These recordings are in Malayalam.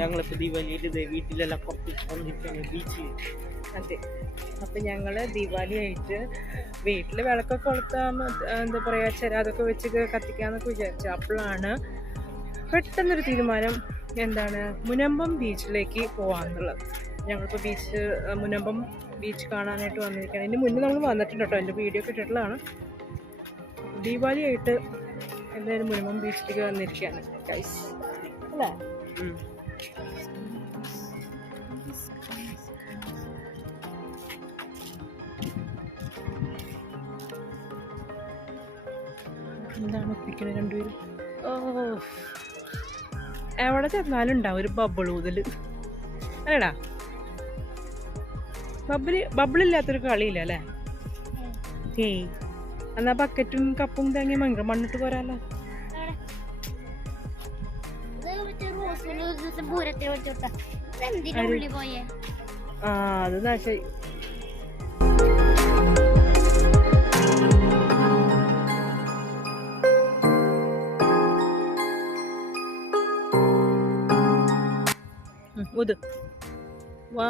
ഞങ്ങളിപ്പോൾ ദീപാവലിയുടെ വീട്ടിലെല്ലാം പുറത്ത് വന്നിരിക്കുകയാണ് ബീച്ച്. അതെ, അപ്പം ഞങ്ങൾ ദീപാവലിയായിട്ട് വീട്ടിൽ വിളക്കൊക്കെ കൊളുത്താൻ എന്താ പറയുക അതൊക്കെ വെച്ച് കത്തിക്കാമെന്നൊക്കെ വിചാരിച്ചു. അപ്പോഴാണ് പെട്ടെന്നൊരു തീരുമാനം, എന്താണ് മുനമ്പം ബീച്ചിലേക്ക് പോകാമെന്നുള്ളത്. ഞങ്ങളിപ്പോൾ മുനമ്പം ബീച്ച് കാണാനായിട്ട് വന്നിരിക്കുകയാണ്. ഇതിന് മുന്നേ നമ്മൾ വന്നിട്ടുണ്ട് കേട്ടോ, എൻ്റെ വീഡിയോ ഒക്കെ ഇട്ടിട്ടുള്ളതാണ്. ദീപാവലിയായിട്ട് എന്തായാലും മുനമ്പം ബീച്ചിലേക്ക് വന്നിരിക്കുകയാണ് ഗൈസ്, അല്ലേ? എന്താണ് ഒപ്പിക്കണത് രണ്ടുപേരും? ഓ, എവിടെ ചെന്നാലും ഉണ്ടാവും ഒരു ബബിൾ ഊതൽ, അല്ലേടാ? ബബിളില്ലാത്തൊരു കളിയില്ല അല്ലേ? ഏയ്, എന്നാ ബക്കറ്റും കപ്പും തേങ്ങ മണ്ണിട്ട് പോരാല്ലോ. ആ, അത് നാശായി. ഊത്. വാ,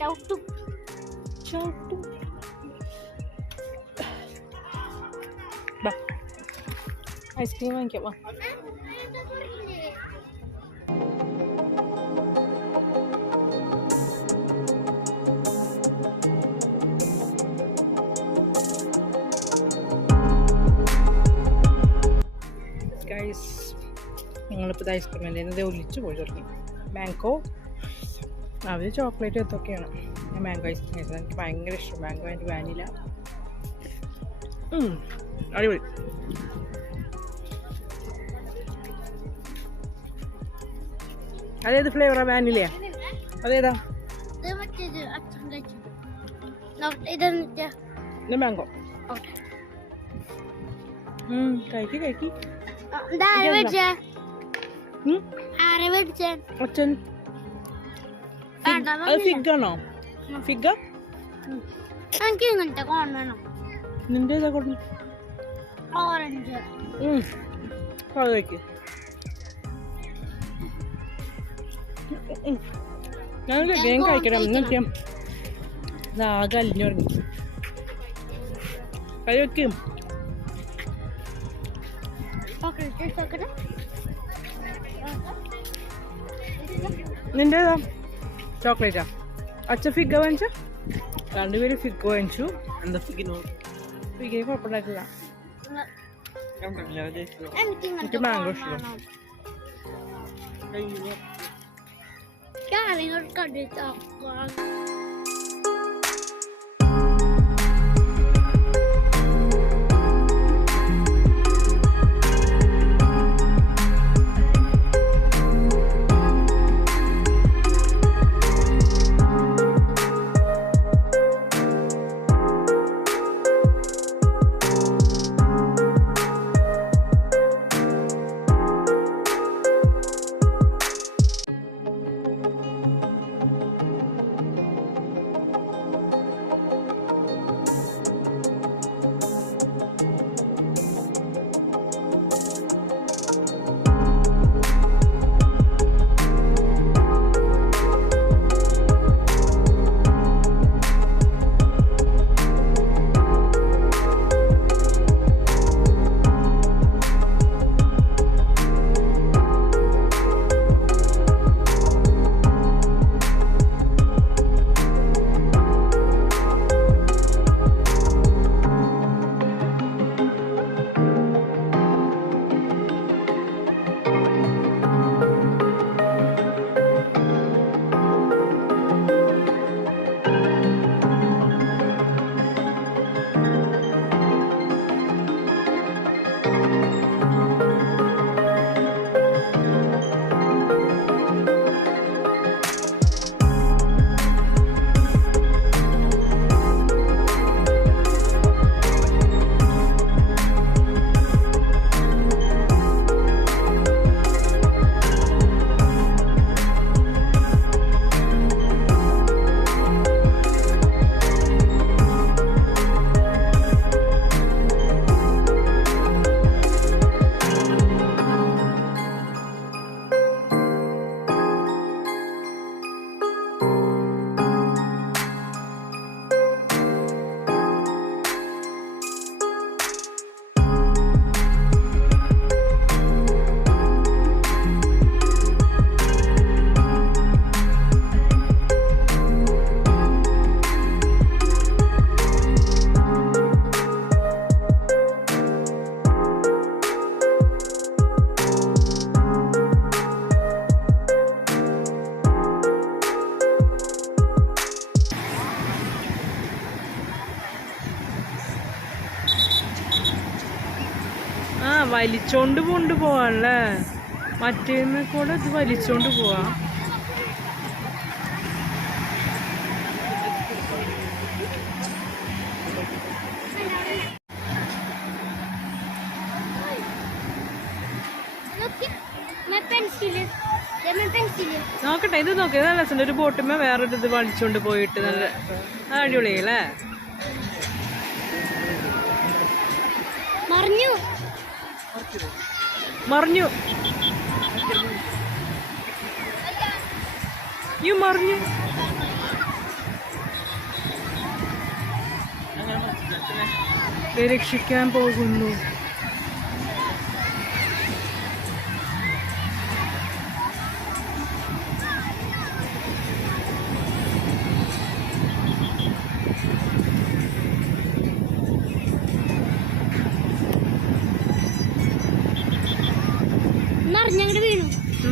ചവിട്ടും ചവിട്ടും. ഐസ്ക്രീം വാങ്ങിക്കാം. വാ, ഞങ്ങളിപ്പോൾ ഐസ്ക്രീം അല്ലേ ഒലിച്ചു പോയി തുടങ്ങി. മാംഗോ, അവർ ചോക്ലേറ്റ് എന്തൊക്കെയാണ്. ഞാൻ മാംഗോ ഐസ്ക്രീം കഴിച്ചത്, എനിക്ക് ഭയങ്കര ഇഷ്ടം. മാംഗോ ആൻഡ് വാനില, അടിപൊളി. അതേത് ഫ്ലേവറാ? വാനിലയാ? അതേതാ? ഇത് മാംഗോ. കഴിക്കി കഴിക്കി. അച്ഛൻ അത് ഫിഗാണോ? ഫിഗ നിന്റെ ഏതാ കൊടു? കഴിക്ക്. ഞാൻ കഴിക്കണം. എന്നിട്ട് ഇതാകെ അലിഞ്ഞു തുടങ്ങി. കഴിക്കും. നിന്റെ ഏതാ? ചോക്ലേറ്റാ? അച്ഛൻ ഫിഗ വാങ്ങിച്ച? രണ്ടുപേരും ഫിഗ് വാങ്ങിച്ചു. എന്താ ഫിഗിനോ? ഫിഗയെ കുഴപ്പമുണ്ടാക്കില്ല. എനിക്ക് മാംഗോ ഇഷ്ടം. വലിച്ചോണ്ട് കൊണ്ടുപോവാല്ലേ, മറ്റേന്ന് കൂടെ ഇത് വലിച്ചോണ്ട് പോവാ. നോക്കട്ടെ, ഇത് നോക്കി നല്ല രസമുണ്ട്. ഒരു ബോട്ടുമ്മ വേറൊരു ഇത് വലിച്ചോണ്ട് പോയിട്ട് നല്ല അടിപൊളിയല്ലേ. മറിഞ്ഞു മറിഞ്ഞു മറിഞ്ഞു. രക്ഷിക്കാൻ പോകുന്നു.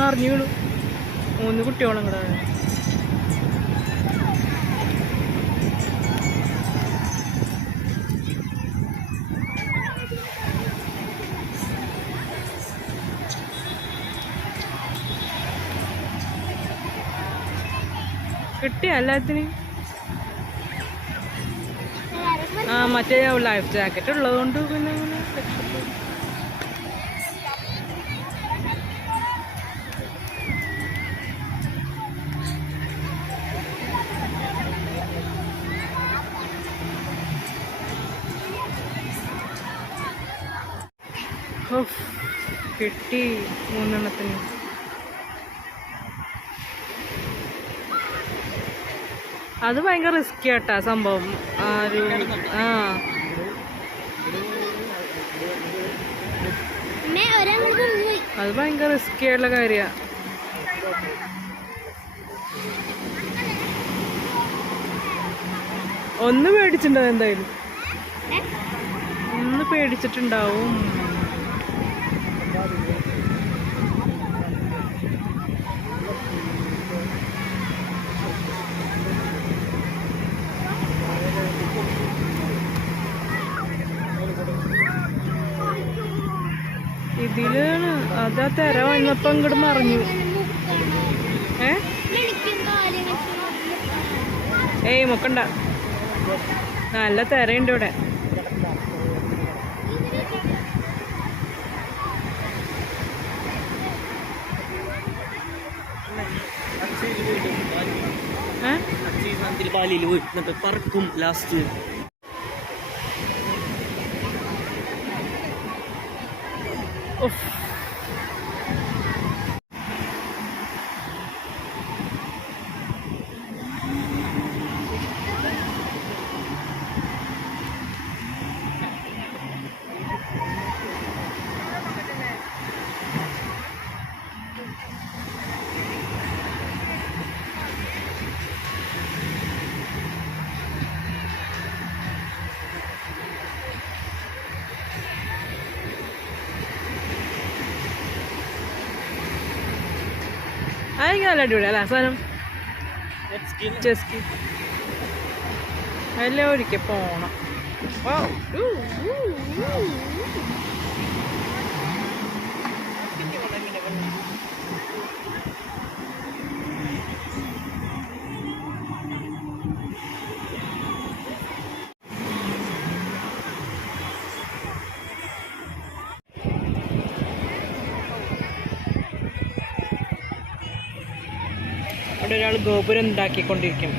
മറിഞ്ഞു വീണു. 3 കുട്ടിയോളം കൂടെ. കിട്ടിയ എല്ലാത്തിനും. മറ്റേ ലൈഫ് ജാക്കറ്റ് ഉള്ളതുകൊണ്ട് പിന്നെ കിട്ടി 3 എണ്ണത്തിന്. അത് ഭയങ്കര റിസ്കി ആട്ടാ സംഭവം. അത് ഭയങ്കര റിസ്കി ആയിട്ടുള്ള കാര്യ. ഒന്ന് പേടിച്ചിട്ടുണ്ടാവും, എന്തായാലും ഒന്ന് പേടിച്ചിട്ടുണ്ടാവും. ഇതിലാണ് അതാ തെര വന്നപ്പോ ഇങ്ങോട്ട് മറിഞ്ഞു. ഏയ് മുക്കണ്ട, നല്ല തെരയുണ്ട് ഇവിടെ. പറക്കും ലാസ്റ്റ്. അതെനിക്ക് നല്ല അടിപൊളി അല്ല സാധനം. എല്ലാം ഒരിക്കൽ പോണം. അവിടെ ഒരാൾ ഗോപുരം ഉണ്ടാക്കിക്കൊണ്ടിരിക്കും.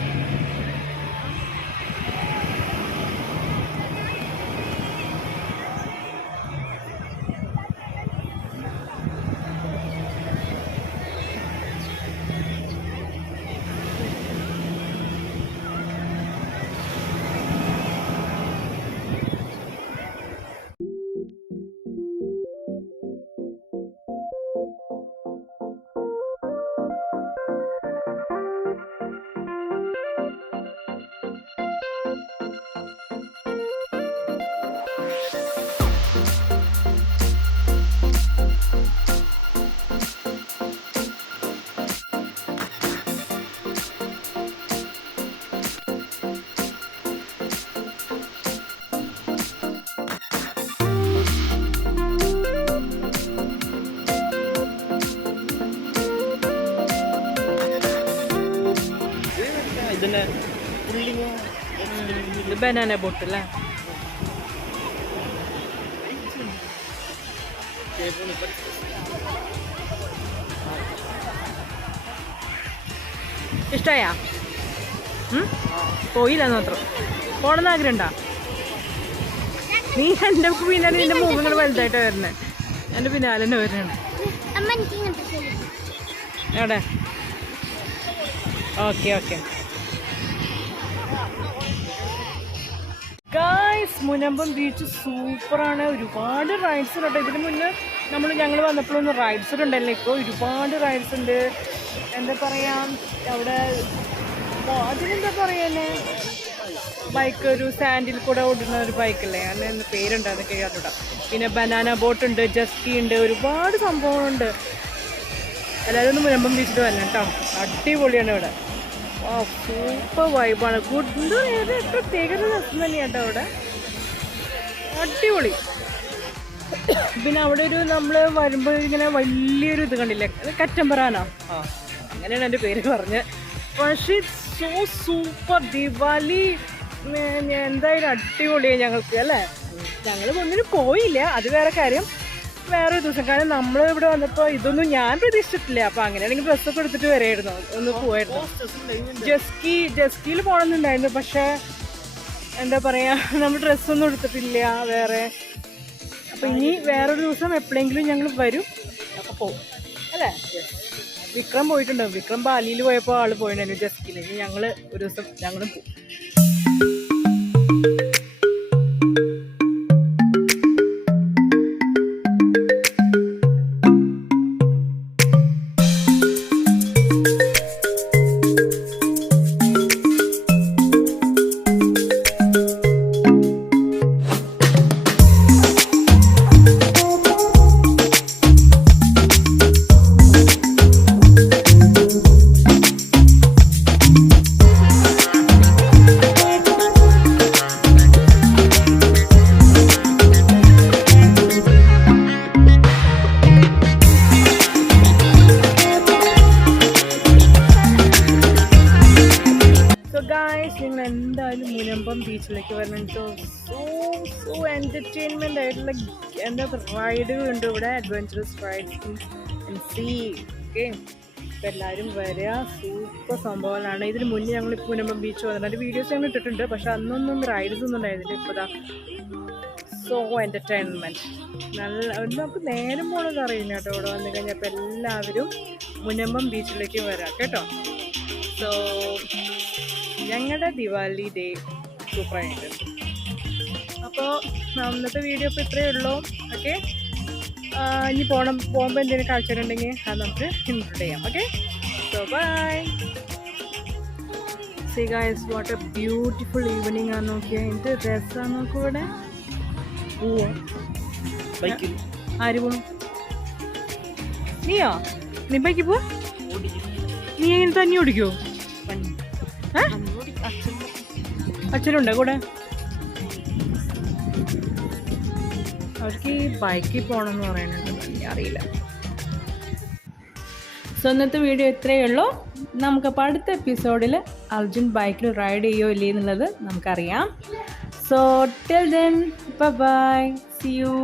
ഇതിനെ പുള്ളിങ്ങോ ഇത് ബനാന ബോട്ട് അല്ലേ? ഇഷ്ടമായാ? പോയില്ലെന്ന് മാത്രം. പോണെന്ന് ആഗ്രഹം ഉണ്ടോ? നീ എൻ്റെ പിന്നാലെ നിന്റെ മുഖങ്ങൾ വലുതായിട്ട് വരുന്നേ. എൻ്റെ പിന്നാലെ തന്നെ വരുന്നുണ്ട്. എവിടെ? Okay okay guys, Munambam beach സൂപ്പറാണ്. ഒരുപാട് റൈഡ്സ് ഉണ്ട് കേട്ടോ. ഇതിന് മുന്നേ ഞങ്ങൾ വന്നപ്പോഴൊന്നും റൈഡ്സ് ഉണ്ടല്ലോ. ഇപ്പോൾ ഒരുപാട് റൈഡ്സ് ഉണ്ട്. എന്താ പറയാ, അവിടെ അതിനെന്താ പറയാനേ, ബൈക്ക് ഒരു സാൻഡിൽ കൂടെ ഓടുന്ന ഒരു ബൈക്കല്ലേ, അങ്ങനെ പേരുണ്ട്, അതൊക്കെ കേട്ടോ. പിന്നെ ബനാന ബോട്ട് ഉണ്ട്, ജസ്കി ഉണ്ട്, ഒരുപാട് സംഭവങ്ങളുണ്ട്. എല്ലാവരും ഒന്ന് മുനമ്പം ബീച്ചിൽ വരണം കേട്ടോ. അടിപൊളിയാണ് ഇവിടെ. ആ സൂപ്പർ വൈബാണ്. ഗുഡ് എന്താ പറയുക, പ്രത്യേക രസം തന്നെയാണ് കേട്ടോ അവിടെ. അടിപൊളി. പിന്നെ അവിടെ ഒരു നമ്മൾ വരുമ്പോൾ ഇങ്ങനെ വലിയൊരു ഇത് കണ്ടില്ലേ, കറ്റമ്പറാനോ അങ്ങനെയാണ് എൻ്റെ പേര് പറഞ്ഞത്. പക്ഷേ സോ സൂപ്പർ. ദിവാലി എന്തായാലും അടിപൊളിയായി ഞങ്ങൾക്ക് അല്ലേ. ഞങ്ങൾ ഒന്നിനും പോയില്ല, അത് വേറെ കാര്യം, വേറൊരു ദിവസം. കാരണം നമ്മൾ ഇവിടെ വന്നപ്പോൾ ഇതൊന്നും ഞാൻ പ്രതീക്ഷിച്ചിട്ടില്ല. അപ്പോൾ അങ്ങനെയാണെങ്കിൽ ഡ്രസ്സൊക്കെ എടുത്തിട്ട് വരായിരുന്നു, ഒന്ന് പോയായിരുന്നു. ജസ്കിയിൽ പോകണമെന്നുണ്ടായിരുന്നു, പക്ഷേ എന്താ പറയുക, നമ്മൾ ഡ്രസ്സൊന്നും എടുത്തിട്ടില്ല വേറെ. അപ്പോൾ ഇനി വേറൊരു ദിവസം എപ്പോഴെങ്കിലും ഞങ്ങൾ വരും, അപ്പോൾ പോകും അല്ലേ. വിക്രം പോയിട്ടുണ്ടാവും. വിക്രം ബാലിയിൽ പോയപ്പോൾ ആൾ പോയിട്ടുണ്ടായിരുന്നു ജസ്കിയിൽ. ഇനി ഞങ്ങൾ ഒരു ദിവസം ഞങ്ങളും പോകും. നിങ്ങൾ എന്തായാലും മുനമ്പം ബീച്ചിലേക്ക് വരണം. സോ എൻ്റർടൈൻമെൻ്റ് ആയിട്ടുള്ള എന്താ റൈഡുകളുണ്ട് ഇവിടെ, അഡ്വഞ്ചറസ് റൈഡ്സും സീ ഓക്കെ. അപ്പോൾ എല്ലാവരും വരിക, സൂപ്പർ സംഭവമാണ്. ഇതിന് മുന്നേ ഞങ്ങൾ മുനമ്പം ബീച്ച് വന്നിട്ട് അതിൻ്റെ വീഡിയോസ് ഞങ്ങൾ ഇട്ടിട്ടുണ്ട്, പക്ഷെ അന്നൊന്നും റൈഡ്സ് ഒന്നും ഉണ്ടായിരുന്നില്ല. ഇപ്പോൾ ഇതാ സോ എൻ്റർടൈൻമെൻറ്റ് നല്ല. നമുക്ക് നേരം പോണത് അറിയില്ല കേട്ടോ ഇവിടെ വന്നു കഴിഞ്ഞാൽ. അപ്പോൾ എല്ലാവരും മുനമ്പം ബീച്ചിലേക്ക് വരാം കേട്ടോ. സോ ഞങ്ങളുടെ ദിവാലി ഡേ സൂപ്പറായിട്ടുണ്ട്. അപ്പോൾ ഇന്നത്തെ വീഡിയോ ഇപ്പോൾ ഇത്രയേ ഉള്ളൂ. ഓക്കെ, ഇനി പോകുമ്പോൾ എന്തെങ്കിലും കാഴ്ചകളുണ്ടെങ്കിൽ അത് നമുക്ക് ഇൻക്ലൂഡ് ചെയ്യാം. Okay, so bye. See guys, what a beautiful evening ആണ്. നോക്കിയാൽ എന്ത് രസമാണ്. നോക്കൂ ഇവിടെ. ആര് പോവും? നീയോ? നീ ബൈക്കിൽ പോവാ? നീ എങ്ങനെ തന്നെ ഓടിക്കുമോ? അച്ഛനുണ്ടോ കൂടെ? അവർക്ക് ഈ ബൈക്കിൽ പോകണമെന്ന് പറയുന്നുണ്ട്, അറിയില്ല. സോ ഇന്നത്തെ വീഡിയോ ഇത്രയേ ഉള്ളൂ. നമുക്കപ്പോൾ അടുത്ത എപ്പിസോഡിൽ അർജുൻ ബൈക്കിൽ റൈഡ് ചെയ്യുമോ ഇല്ലേ എന്നുള്ളത് നമുക്കറിയാം. So till then bye bye, see U.